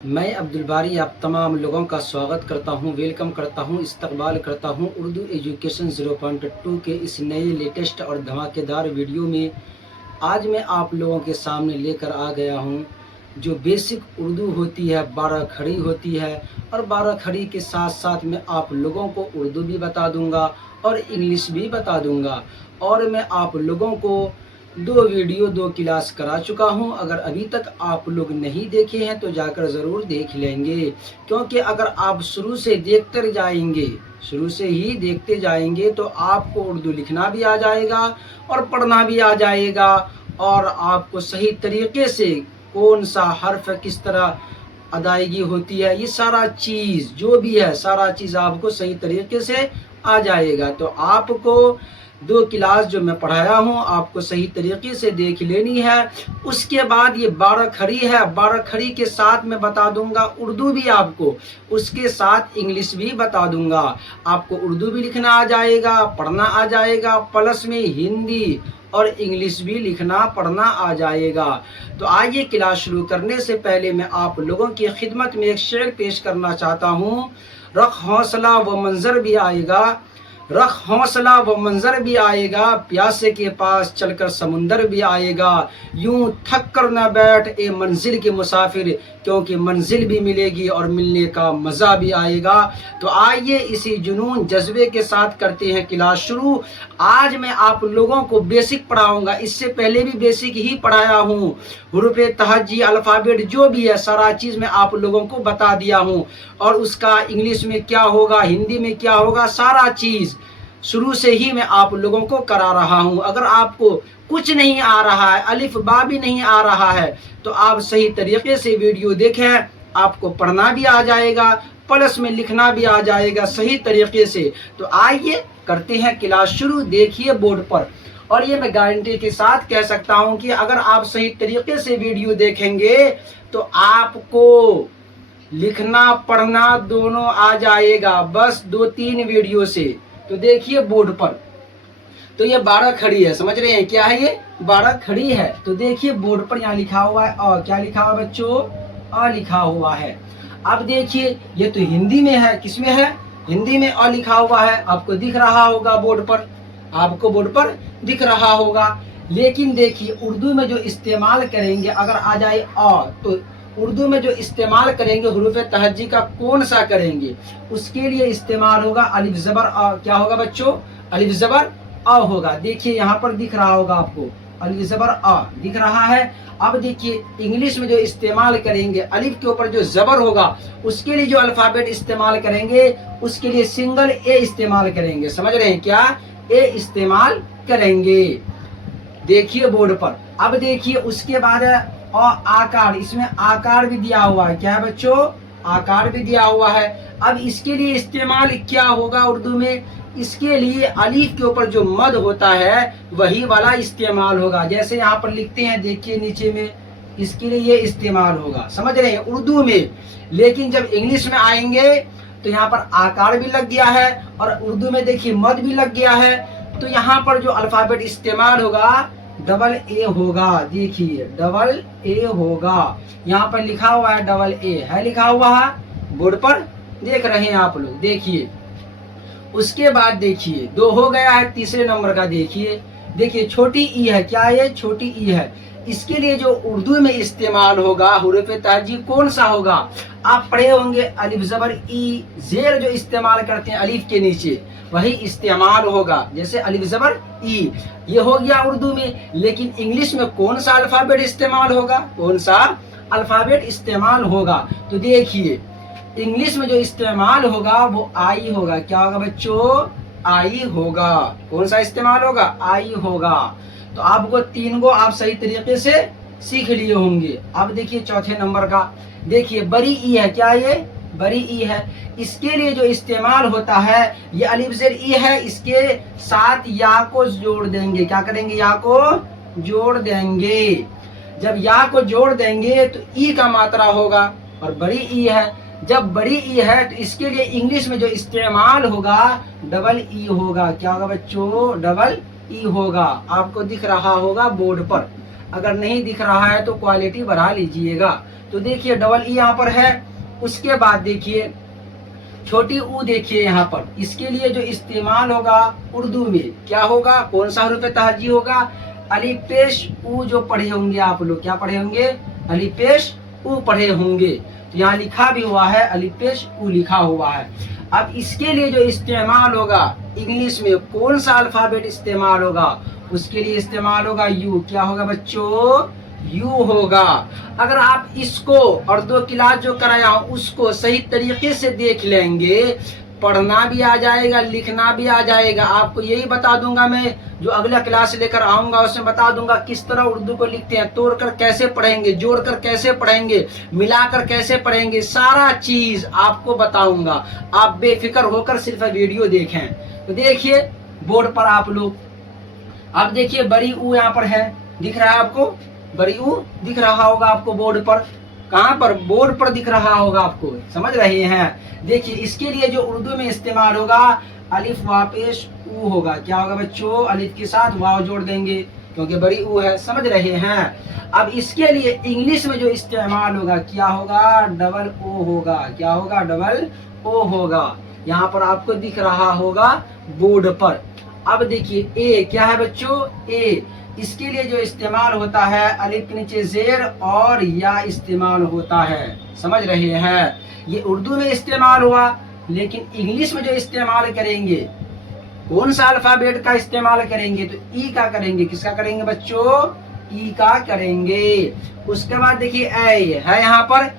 मैं अब्दुल बारी आप तमाम लोगों का स्वागत करता हूं, वेलकम करता हूं, इस्तकबाल करता हूं उर्दू एजुकेशन 0.2 के इस नए लेटेस्ट और धमाकेदार वीडियो में। आज मैं आप लोगों के सामने लेकर आ गया हूं जो बेसिक उर्दू होती है, 12 खड़ी होती है और 12 खड़ी के साथ साथ मैं आप लोगों को उर्दू भी बता दूंगा और इंग्लिश भी बता दूंगा। और मैं आप लोगों को दो क्लास करा चुका हूं। अगर अभी तक आप लोग नहीं देखे हैं तो जाकर ज़रूर देख लेंगे, क्योंकि अगर आप शुरू से देखते जाएंगे, शुरू से ही देखते जाएंगे तो आपको उर्दू लिखना भी आ जाएगा और पढ़ना भी आ जाएगा और आपको सही तरीके से कौन सा हर्फ किस तरह अदायगी होती है, ये सारा चीज़ जो भी है, सारा चीज़ आपको सही तरीके से आ जाएगा। तो आपको दो क्लास जो मैं पढ़ाया हूँ आपको सही तरीके से देख लेनी है। उसके बाद ये 12 खड़ी है, 12 खड़ी के साथ मैं बता दूंगा उर्दू भी आपको, उसके साथ इंग्लिश भी बता दूंगा। आपको उर्दू भी लिखना आ जाएगा, पढ़ना आ जाएगा, प्लस में हिंदी और इंग्लिश भी लिखना पढ़ना आ जाएगा। तो आइए क्लास शुरू करने से पहले मैं आप लोगों की खिदमत में एक शेर पेश करना चाहता हूँ। रख हौसला वो मंजर भी आएगा, रख हौसला वो मंजर भी आएगा, प्यासे के पास चलकर समुंदर भी आएगा। यूं थक कर न बैठ ए मंजिल के मुसाफिर, क्योंकि मंजिल भी मिलेगी और मिलने का मज़ा भी आएगा। तो आइए इसी जुनून जज्बे के साथ करते हैं क्लास शुरू। आज मैं आप लोगों को बेसिक पढ़ाऊंगा, इससे पहले भी बेसिक ही पढ़ाया हूँ। हुरूफ तहज्जी, अल्फ़ाबेट जो भी है सारा चीज़ मैं आप लोगों को बता दिया हूँ, और उसका इंग्लिश में क्या होगा, हिंदी में क्या होगा, सारा चीज़ शुरू से ही मैं आप लोगों को करा रहा हूं। अगर आपको कुछ नहीं आ रहा है, अलिफ बा भी नहीं आ रहा है, तो आप सही तरीके से वीडियो देखें, आपको पढ़ना भी आ जाएगा, प्लस में लिखना भी आ जाएगा सही तरीके से। तो आइए करते हैं क्लास शुरू। देखिए बोर्ड पर, और ये मैं गारंटी के साथ कह सकता हूं कि अगर आप सही तरीके से वीडियो देखेंगे तो आपको लिखना पढ़ना दोनों आ जाएगा, बस 2-3 वीडियो से। तो देखिए बोर्ड पर, तो ये 12 खड़ी है, समझ रहे हैं क्या है ये 12 खड़ी है। तो देखिए बोर्ड पर यहाँ लिखा हुआ है अ, क्या लिखा हुआ है बच्चों, अ लिखा हुआ है। अब देखिए ये तो हिंदी में है, किसमें है, हिंदी में अ लिखा हुआ है, आपको दिख रहा होगा बोर्ड पर, आपको बोर्ड पर दिख रहा होगा। लेकिन देखिए उर्दू में जो इस्तेमाल करेंगे, अगर आ जाए अ, तो उर्दू में जो इस्तेमाल करेंगे हुरूफ तहज्जी का कौन सा करेंगे, उसके लिए इस्तेमाल होगा अलिफ ज़बर अ। क्या होगा बच्चों, अलिफ ज़बर अ होगा। देखिए यहाँ पर दिख रहा होगा आपको, अलिफ ज़बर अ दिख रहा है। अब देखिए इंग्लिश में जो इस्तेमाल करेंगे, अलिफ के ऊपर जो ज़बर होगा उसके लिए जो अल्फ़ाबेट इस्तेमाल करेंगे, उसके लिए सिंगल ए इस्तेमाल करेंगे। समझ रहे हैं क्या, ए इस्तेमाल करेंगे। देखिए बोर्ड पर, अब देखिए उसके बाद और आकार, इसमें आकार भी दिया हुआ है, क्या है बच्चों, आकार भी दिया हुआ है। अब इसके लिए इस्तेमाल क्या होगा उर्दू में, इसके लिए अलीफ के ऊपर जो मद होता है वही वाला इस्तेमाल होगा। जैसे यहाँ पर लिखते हैं, देखिए नीचे में, इसके लिए ये इस्तेमाल होगा, समझ रहे हैं उर्दू में। लेकिन जब इंग्लिश में आएंगे तो यहाँ पर आकार भी लग गया है और उर्दू में देखिए मद भी लग गया है। तो यहाँ पर जो अल्फ़ाबेट इस्तेमाल होगा डबल ए होगा। देखिए डबल ए होगा, यहाँ पर लिखा हुआ है डबल ए है, लिखा हुआ है बोर्ड पर, देख रहे हैं आप लोग। देखिए उसके बाद देखिए 2 हो गया है, तीसरे नंबर का देखिए, देखिए छोटी ई है, क्या ये छोटी ई है। इसके लिए जो उर्दू में इस्तेमाल होगा हुरूफ तहज्जी कौन सा होगा, आप पढ़े होंगे अलिफ ज़बर ई, जेर जो इस्तेमाल करते हैं अलिफ के नीचे वही इस्तेमाल होगा। जैसे अलिफ ज़बर ई, ये हो गया उर्दू में। लेकिन इंग्लिश में कौन सा अल्फ़ाबेट इस्तेमाल होगा, कौन सा अल्फ़ाबेट इस्तेमाल होगा, तो देखिए इंग्लिश में जो इस्तेमाल होगा वो आई होगा। क्या होगा बच्चों, आई होगा। कौन सा इस्तेमाल होगा, आई होगा। तो आपको 3 को आप सही तरीके से सीख लिए होंगे। अब देखिए चौथे नंबर का, देखिए बड़ी ई है, क्या ये बड़ी ई है। इसके लिए जो इस्तेमाल होता है ये अलिफ ज़ेर ई है, इसके साथ या को जोड़ देंगे। क्या करेंगे, या को जोड़ देंगे। जब या को जोड़ देंगे तो ई का मात्रा होगा, और बड़ी ई है, जब बड़ी ई है तो इसके लिए इंग्लिश में जो इस्तेमाल होगा डबल ई होगा। क्या होगा बच्चों, डबल ई होगा। आपको दिख रहा होगा बोर्ड पर, अगर नहीं दिख रहा है तो क्वालिटी बढ़ा लीजिएगा। तो देखिए डबल ई यहाँ पर है। उसके बाद देखिए छोटी ऊ देखिए यहाँ पर, इसके लिए जो इस्तेमाल होगा उर्दू में क्या होगा, कौन सा हरूफ तहजी होगा, अलिफ पेश ऊ जो पढ़े होंगे आप लोग, क्या पढ़े होंगे, अलिफ पेश ऊ पढ़े होंगे। तो यहाँ लिखा भी हुआ है अलिफ पेश ऊ लिखा हुआ है। अब इसके लिए जो इस्तेमाल होगा इंग्लिश में कौन सा अल्फाबेट इस्तेमाल होगा, उसके लिए इस्तेमाल होगा यू। क्या होगा बच्चों, यू होगा। अगर आप इसको और 2 क्लास जो कराया हूं उसको सही तरीके से देख लेंगे, पढ़ना भी आ जाएगा, लिखना भी आ जाएगा। आपको यही बता दूंगा मैं, जो अगला क्लास लेकर आऊंगा उसमें बता दूंगा किस तरह उर्दू को लिखते हैं, तोड़कर कैसे पढ़ेंगे, जोड़कर कैसे पढ़ेंगे, मिलाकर कैसे पढ़ेंगे, सारा चीज आपको बताऊंगा। आप बेफिक्र होकर सिर्फ वीडियो देखें। तो देखिए बोर्ड पर आप लोग, अब देखिए बड़ी ऊ यहाँ पर है, दिख रहा है आपको, बड़ी ऊ दिख रहा होगा आपको बोर्ड पर। कहाँ पर, बोर्ड पर दिख रहा होगा आपको, समझ रहे हैं। देखिए इसके लिए जो उर्दू में इस्तेमाल होगा अलिफ वापेश ऊ होगा। क्या होगा बच्चों, अलिफ के साथ वाव जोड़ देंगे क्योंकि बड़ी ऊ है, समझ रहे हैं। अब इसके लिए इंग्लिश में जो इस्तेमाल होगा क्या होगा, डबल ओ होगा। क्या होगा, डबल ओ होगा। यहाँ पर आपको दिख रहा होगा बोर्ड पर। अब देखिए ए क्या है बच्चों, ए, इसके लिए जो इस्तेमाल होता है अलिफ के नीचे जेर और या इस्तेमाल होता है, समझ रहे हैं। ये उर्दू में इस्तेमाल हुआ, लेकिन इंग्लिश में जो इस्तेमाल करेंगे कौन सा अल्फाबेट का इस्तेमाल करेंगे, तो ई का करेंगे। किसका करेंगे बच्चों, ई का करेंगे। उसके बाद देखिए ए है यहाँ पर,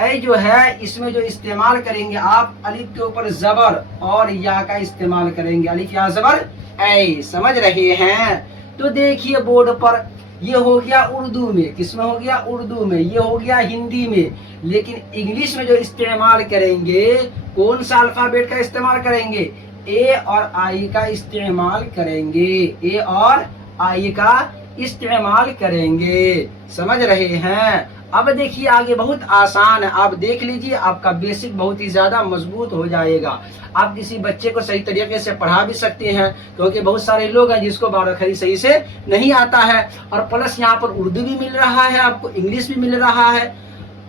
ए जो है इसमें जो इस्तेमाल करेंगे आप अलिफ के ऊपर जबर और या का इस्तेमाल करेंगे, अलिफ या जबर ए, समझ रहे हैं। तो देखिए बोर्ड पर ये हो गया उर्दू में, किसमें हो गया, उर्दू में। ये हो गया हिंदी में। लेकिन इंग्लिश में जो इस्तेमाल करेंगे कौन सा अल्फाबेट का इस्तेमाल करेंगे, ए और आई का इस्तेमाल करेंगे, ए और आई का इस्तेमाल करेंगे, समझ रहे हैं। अब देखिए आगे बहुत आसान है, आप देख लीजिए, आपका बेसिक बहुत ही ज्यादा मजबूत हो जाएगा। आप किसी बच्चे को सही तरीके से पढ़ा भी सकते हैं, क्योंकि बहुत सारे लोग हैं जिसको बारहखरी सही से नहीं आता है। और प्लस यहाँ पर उर्दू भी मिल रहा है आपको, इंग्लिश भी मिल रहा है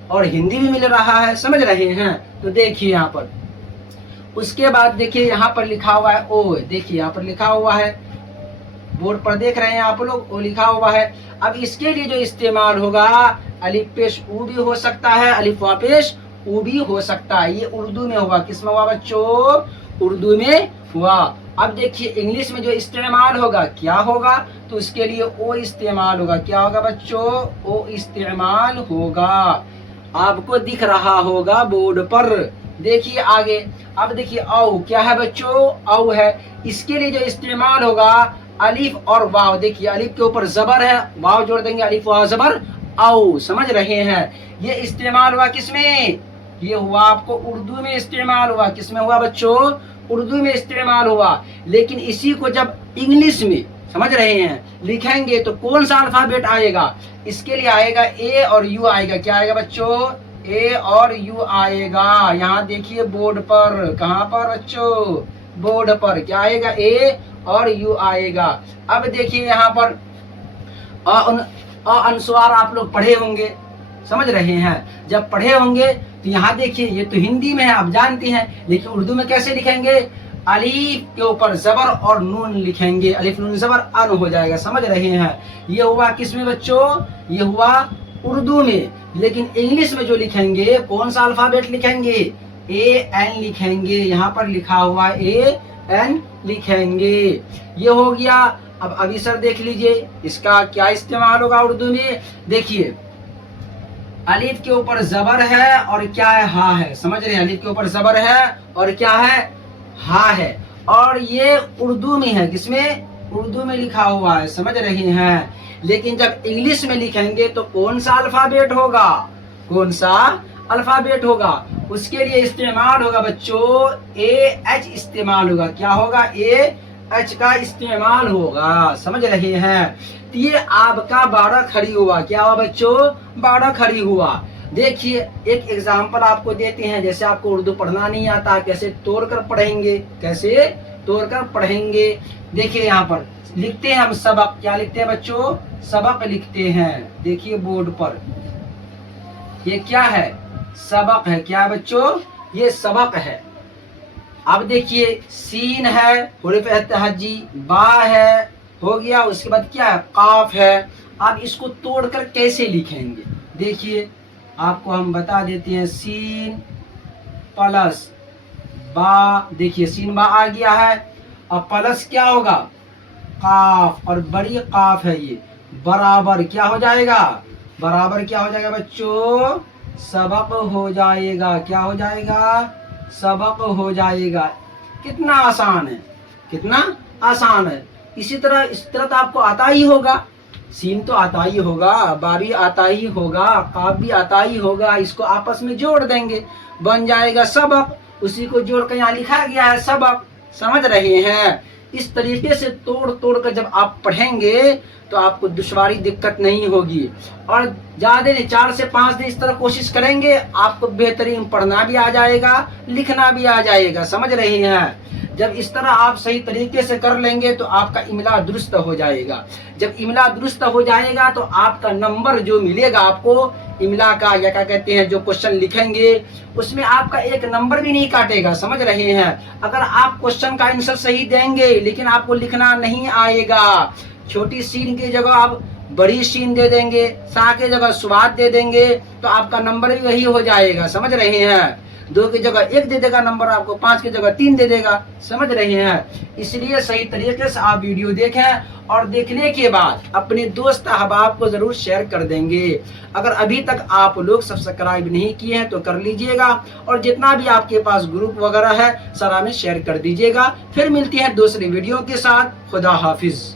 और हिंदी भी मिल रहा है, समझ रहे हैं। तो देखिए यहाँ पर, उसके बाद देखिए यहाँ पर लिखा हुआ है ओ, देखिए यहाँ पर लिखा हुआ है, बोर्ड पर देख रहे हैं आप लोग, ओ लिखा हुआ है। अब इसके लिए जो इस्तेमाल होगा अलिफ पेश ऊ भी हो सकता है, अलिफ वापेश ऊ भी हो सकता है। ये उर्दू में हुआ, किसमें हुआ बच्चों, उर्दू में हुआ। अब देखिए इंग्लिश में जो इस्तेमाल होगा क्या होगा, तो उसके लिए ओ इस्तेमाल होगा। क्या होगा बच्चों, ओ इस्तेमाल होगा। आपको दिख रहा होगा बोर्ड पर। देखिए आगे, अब देखिए औ क्या है बच्चों, औ है। इसके लिए जो इस्तेमाल होगा अलिफ और वाव, देखिए अलिफ के ऊपर जबर है, वाव जोड़ देंगे, अलिफ वाव जबर औ, समझ रहे हैं। ये इस्तेमाल हुआ किसमें, ये हुआ आपको उर्दू में इस्तेमाल हुआ। किसमें हुआ बच्चों, उर्दू में इस्तेमाल हुआ। लेकिन इसी को जब इंग्लिश में, समझ रहे हैं, लिखेंगे तो कौन सा अल्फाबेट आएगा, इसके लिए आएगा ए और यू आएगा। क्या आएगा बच्चों, ए और यू आएगा। यहाँ देखिए बोर्ड पर, कहाँ पर बच्चों, बोर्ड पर क्या आएगा, ए और यू आएगा। अब देखिए यहाँ पर अनुस्वार आप लोग पढ़े होंगे, समझ रहे हैं। जब पढ़े होंगे तो यहाँ देखिए, ये तो हिंदी में है आप जानते हैं, लेकिन उर्दू में कैसे लिखेंगे, अलीफ के ऊपर जबर और नून लिखेंगे, अलिफ नून जबर अन हो जाएगा, समझ रहे हैं। ये हुआ किसमें बच्चों, ये हुआ उर्दू में। लेकिन इंग्लिश में जो लिखेंगे कौन सा अल्फाबेट लिखेंगे, ए एन लिखेंगे। यहाँ पर लिखा हुआ ए एन लिखेंगे। ये हो गया। अब अभी सर देख लीजिए इसका क्या इस्तेमाल होगा उर्दू में। देखिए अलिफ के ऊपर जबर है और क्या है, हा है, समझ रहे हैं। अलिफ के ऊपर जबर है और क्या है, हा है। और ये उर्दू में है, किसमें, उर्दू में लिखा हुआ है, समझ रहे हैं। लेकिन जब इंग्लिश में लिखेंगे तो कौन सा अल्फाबेट होगा, कौन सा अल्फाबेट होगा, उसके लिए इस्तेमाल होगा बच्चों ए एच इस्तेमाल होगा। क्या होगा, ए एच का इस्तेमाल होगा, समझ रहे हैं। तो ये आपका 12 खड़ी हुआ। क्या हुआ बच्चों, 12 खड़ी हुआ। देखिए एक एग्जाम्पल आपको देते हैं, जैसे आपको उर्दू पढ़ना नहीं आता, कैसे तोड़कर पढ़ेंगे, कैसे तोड़कर पढ़ेंगे। देखिए यहाँ पर लिखते हैं हम सबक, क्या लिखते हैं बच्चों, सबक लिखते हैं। देखिए बोर्ड पर ये क्या है? सबक है। क्या है बच्चों? ये सबक है। अब देखिए सीन है, हुरूफ तहज्जी, बा है, हो गया। उसके बाद क्या है? काफ है। अब इसको तोड़कर कैसे लिखेंगे? देखिए आपको हम बता देते हैं। सीन प्लस बा, देखिए सीन बा आ गया है। अब प्लस क्या होगा? काफ, और बड़ी काफ है ये, बराबर क्या हो जाएगा? बराबर क्या हो जाएगा बच्चों? सबक हो जाएगा। क्या हो जाएगा? सबक हो जाएगा। कितना आसान है, कितना आसान है। इसी तरह इस तरह तो आपको आता ही होगा। सीन तो आता ही होगा, बा भी आता ही होगा, काफ भी आता ही होगा। इसको आपस में जोड़ देंगे, बन जाएगा सबक। उसी को जोड़ कर यहाँ लिखा गया है सबक। समझ रहे हैं? इस तरीके से तोड़ तोड़ कर जब आप पढ़ेंगे तो आपको दुश्वारी दिक्कत नहीं होगी। और ज्यादा नहीं, 4 से 5 दिन इस तरह कोशिश करेंगे, आपको बेहतरीन पढ़ना भी आ जाएगा, लिखना भी आ जाएगा। समझ रहे हैं? जब इस तरह आप सही तरीके से कर लेंगे तो आपका इमला दुरुस्त हो जाएगा। जब इमला दुरुस्त हो जाएगा तो आपका नंबर जो मिलेगा आपको इमला का, या क्या कहते हैं, जो क्वेश्चन लिखेंगे उसमें आपका एक नंबर भी नहीं काटेगा। समझ रहे हैं? अगर आप क्वेश्चन का आंसर सही देंगे लेकिन आपको लिखना नहीं आएगा, छोटी सीन की जगह आप बड़ी सीन दे देंगे, सा की जगह स्वाद दे देंगे, तो आपका नंबर भी वही हो जाएगा। समझ रहे हैं? 2 की जगह 1 दे देगा नंबर आपको, 5 की जगह 3 दे देगा। समझ रहे हैं? इसलिए सही तरीके से आप वीडियो देखें और देखने के बाद अपने दोस्त अहबाब को जरूर शेयर कर देंगे। अगर अभी तक आप लोग सब्सक्राइब नहीं किए हैं तो कर लीजिएगा, और जितना भी आपके पास ग्रुप वगैरह है सारा में शेयर कर दीजिएगा। फिर मिलती है दूसरी वीडियो के साथ। खुदा हाफिज।